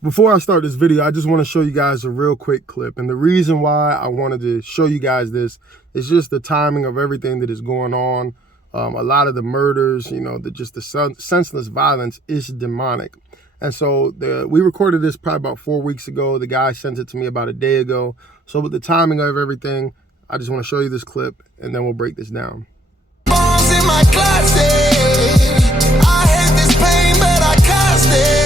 Before I start this video, I just want to show you guys a real quick clip. And the reason why I wanted to show you guys this is just the timing of everything that is going on. A lot of the murders, you know, the senseless violence is demonic. And so we recorded this probably about 4 weeks ago. The guy sent it to me about a day ago. So with the timing of everything, I just want to show you this clip and then we'll break this down. Bombs in my closet. I hate this pain, but I can't stay.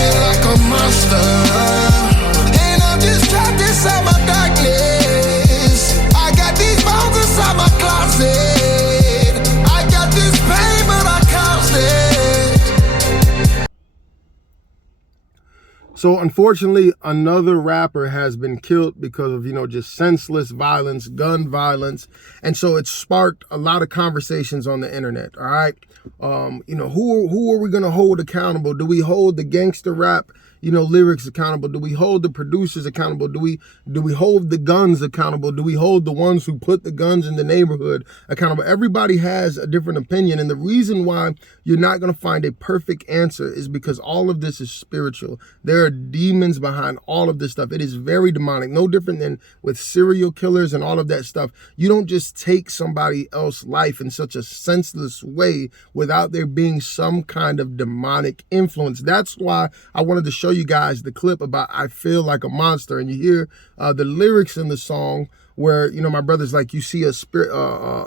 Like a monster, and I'm just trapped inside my darkness. I got these bones inside my closet. I got this pain, but I can't stand. So unfortunately, another rapper has been killed because of, you know, just senseless violence, gun violence. And so it sparked a lot of conversations on the internet. All right. You know, who are we going to hold accountable? Do we hold the gangster rap, you know, lyrics accountable? Do we hold the producers accountable? Do we hold the guns accountable? Do we hold the ones who put the guns in the neighborhood accountable? Everybody has a different opinion. And the reason why you're not going to find a perfect answer is because all of this is spiritual. There are demons behind all of this stuff. It is very demonic, no different than with serial killers and all of that stuff. You don't just take somebody else's life in such a senseless way without there being some kind of demonic influence. That's why I wanted to show you guys the clip about I Feel Like a Monster. And you hear the lyrics in the song where, you know, my brother's like, you see a spirit,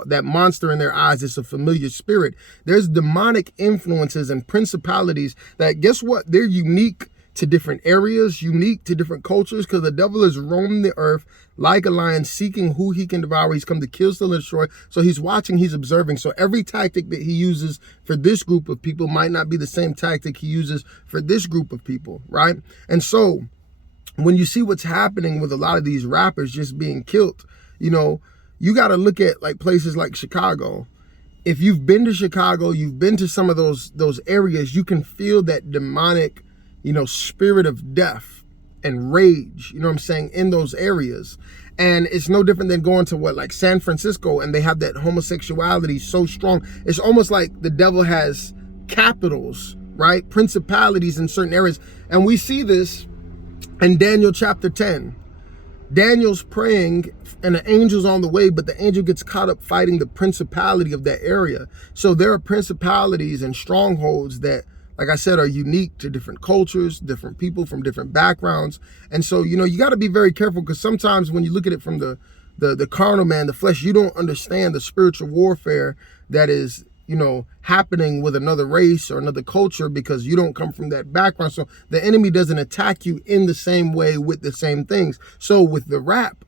that monster in their eyes. It's a familiar spirit. There's demonic influences and principalities that, guess what? They're unique to different areas, unique to different cultures, because the devil is roaming the earth like a lion, seeking who he can devour. He's come to kill, steal, and destroy. So he's watching, he's observing. So every tactic that he uses for this group of people might not be the same tactic he uses for this group of people, right? And so when you see what's happening with a lot of these rappers just being killed, you know, you got to look at like places like Chicago. If you've been to Chicago, you've been to some of those areas, you can feel that demonic, you know, spirit of death and rage, you know what I'm saying, in those areas. And it's no different than going to what, like San Francisco, and they have that homosexuality so strong. It's almost like the devil has capitals, right? Principalities in certain areas. And we see this in Daniel chapter 10. Daniel's praying and the angel's on the way, but the angel gets caught up fighting the principality of that area. So there are principalities and strongholds that, like I said, are unique to different cultures, different people from different backgrounds. And so, you know, you got to be very careful, because sometimes when you look at it from the carnal man, the flesh, you don't understand the spiritual warfare that is, you know, happening with another race or another culture, because you don't come from that background. So the enemy doesn't attack you in the same way with the same things. So with the rap,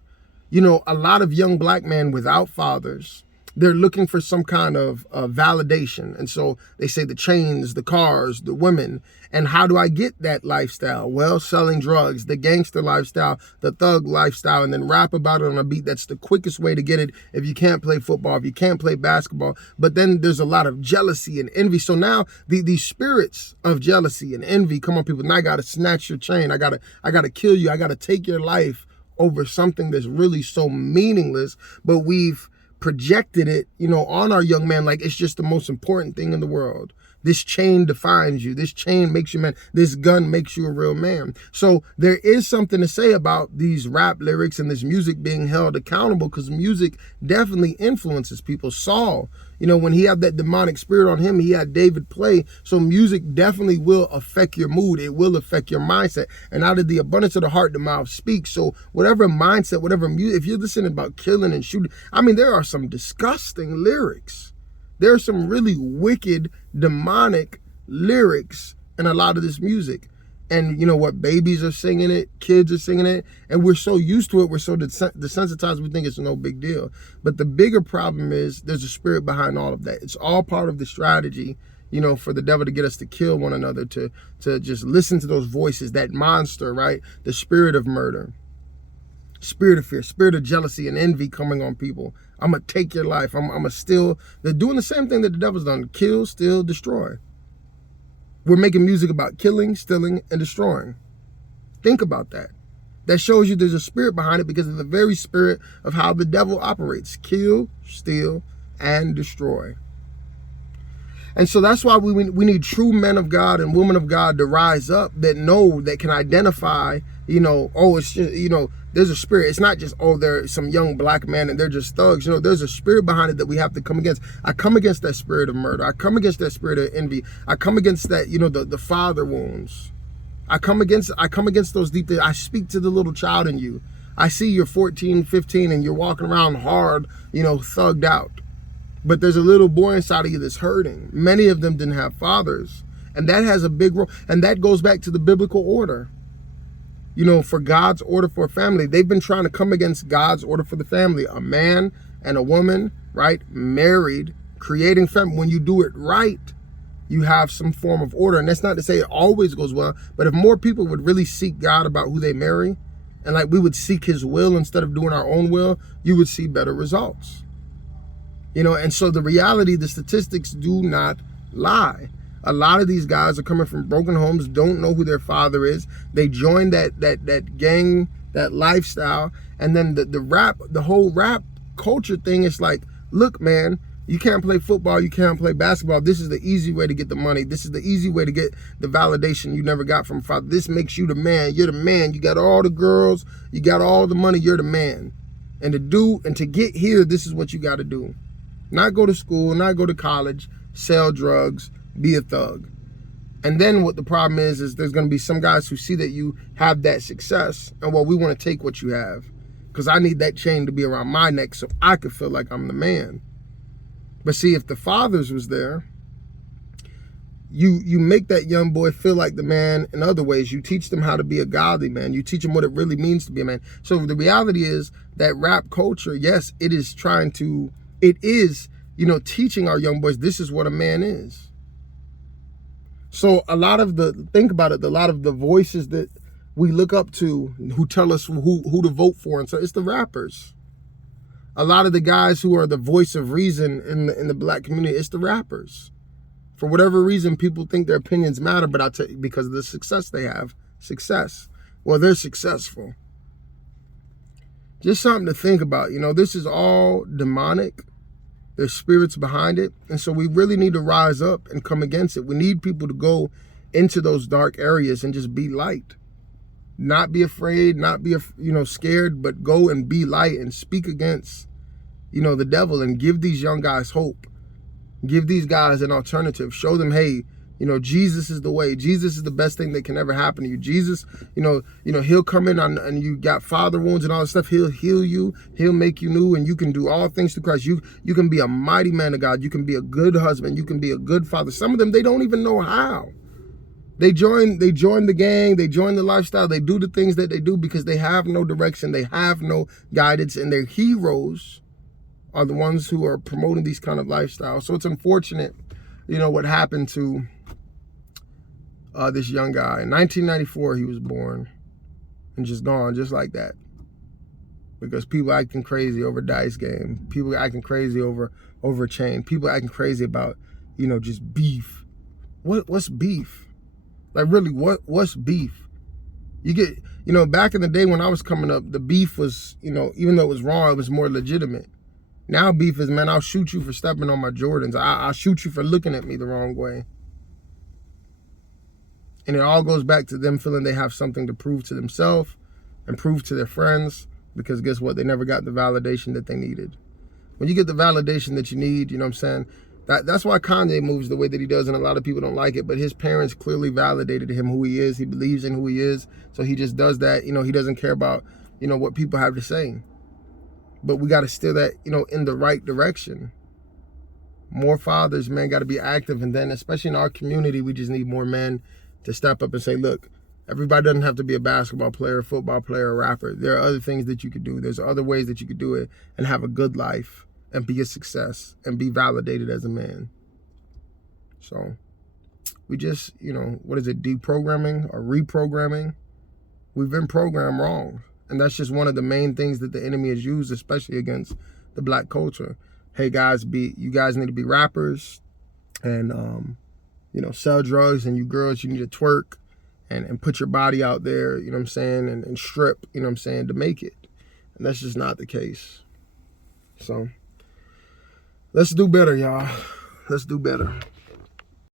you know, a lot of young black men without fathers, they're looking for some kind of validation. And so they say the chains, the cars, the women. And how do I get that lifestyle? Well, selling drugs, the gangster lifestyle, the thug lifestyle, and then rap about it on a beat. That's the quickest way to get it if you can't play football, if you can't play basketball. But then there's a lot of jealousy and envy. So now these spirits of jealousy and envy come on people. Now I got to snatch your chain. I got to kill you. I got to take your life over something that's really so meaningless. But we've projected it, you know, on our young man like it's just the most important thing in the world. This chain defines you. This chain makes you man. This gun makes you a real man. So there is something to say about these rap lyrics and this music being held accountable, because music definitely influences people. Saul, you know, when he had that demonic spirit on him, he had David play. So music definitely will affect your mood. It will affect your mindset. And out of the abundance of the heart, the mouth speaks. So whatever mindset, whatever music, if you're listening about killing and shooting, I mean, there are some disgusting lyrics. There are some really wicked, demonic lyrics in a lot of this music. And you know what? Babies are singing it, kids are singing it, and we're so used to it, we're so desensitized, we think it's no big deal. But the bigger problem is there's a spirit behind all of that. It's all part of the strategy, you know, for the devil to get us to kill one another, to just listen to those voices, that monster, right? The spirit of murder, spirit of fear, spirit of jealousy and envy coming on people. I'm going to take your life. I'm going to steal. They're doing the same thing that the devil's done. Kill, steal, destroy. We're making music about killing, stealing, and destroying. Think about that. That shows you there's a spirit behind it, because of the very spirit of how the devil operates. Kill, steal, and destroy. And so that's why we need true men of God and women of God to rise up that know, that can identify, oh, it's just, there's a spirit. It's not just, oh, they're some young black man and they're just thugs. There's a spirit behind it that we have to come against. I come against that spirit of murder. I come against that spirit of envy. I come against that, the father wounds. I come against those deep things. I speak to the little child in you. I see you're 14, 15 and you're walking around hard, thugged out. But there's a little boy inside of you that's hurting. Many of them didn't have fathers. And that has a big role. And that goes back to the biblical order. For God's order for a family. They've been trying to come against God's order for the family. A man and a woman, right? Married, creating family. When you do it right, you have some form of order. And that's not to say it always goes well. But if more people would really seek God about who they marry, and like we would seek his will instead of doing our own will, you would see better results. And so the reality, the statistics do not lie. A lot of these guys are coming from broken homes, don't know who their father is. They join that gang, that lifestyle. And then the whole rap culture thing is like, look, man, you can't play football, you can't play basketball. This is the easy way to get the money. This is the easy way to get the validation you never got from father. This makes you the man. You're the man. You got all the girls, you got all the money, you're the man. And to get here, this is what you got to do. Not go to school, not go to college, sell drugs, be a thug. And then what the problem is there's going to be some guys who see that you have that success and, well, we want to take what you have because I need that chain to be around my neck so I could feel like I'm the man. But see, if the fathers was there, you make that young boy feel like the man in other ways. You teach them how to be a godly man. You teach them what it really means to be a man. So the reality is that rap culture, yes, it is teaching our young boys this is what a man is. So a lot of the voices that we look up to who tell us who to vote for, and so it's the rappers. A lot of the guys who are the voice of reason in the black community, it's the rappers. For whatever reason, people think their opinions matter, but I'll tell you, because of the success they have. Success. Well, they're successful. Just something to think about. This is all demonic. There's spirits behind it. And so we really need to rise up and come against it. We need people to go into those dark areas and just be light. Not be afraid, not be scared, but go and be light and speak against, the devil and give these young guys hope. Give these guys an alternative. Show them, hey, Jesus is the way. Jesus is the best thing that can ever happen to you. Jesus, he'll come in and you got father wounds and all that stuff. He'll heal you. He'll make you new, and you can do all things through Christ. You can be a mighty man of God. You can be a good husband. You can be a good father. Some of them, they don't even know how. They join the gang, they join the lifestyle, they do the things that they do because they have no direction, they have no guidance, and their heroes are the ones who are promoting these kind of lifestyles. So it's unfortunate, what happened to this young guy. In 1994, he was born and just gone just like that. Because people acting crazy over a dice game, people acting crazy over a chain, people acting crazy about, just beef. What's beef? Like, really, what's beef? You get, back in the day when I was coming up, the beef was, even though it was wrong, it was more legitimate. Now beef is, man, I'll shoot you for stepping on my Jordans. I'll shoot you for looking at me the wrong way. And it all goes back to them feeling they have something to prove to themselves and prove to their friends, because guess what? They never got the validation that they needed. When you get the validation that you need, you know what I'm saying? That's why Kanye moves the way that he does, and a lot of people don't like it, but his parents clearly validated him who he is. He believes in who he is, so he just does that. He doesn't care about, what people have to say. But we got to steer that, in the right direction. More fathers, man, got to be active, and then especially in our community, we just need more men to step up and say, look, everybody doesn't have to be a basketball player, a football player, a rapper. There are other things that you could do. There's other ways that you could do it and have a good life and be a success and be validated as a man. So we just, deprogramming or reprogramming? We've been programmed wrong. And that's just one of the main things that the enemy has used, especially against the black culture. Hey guys, you guys need to be rappers and, sell drugs, and you girls, you need to twerk and put your body out there, and strip, to make it. And that's just not the case. So let's do better, y'all. Let's do better.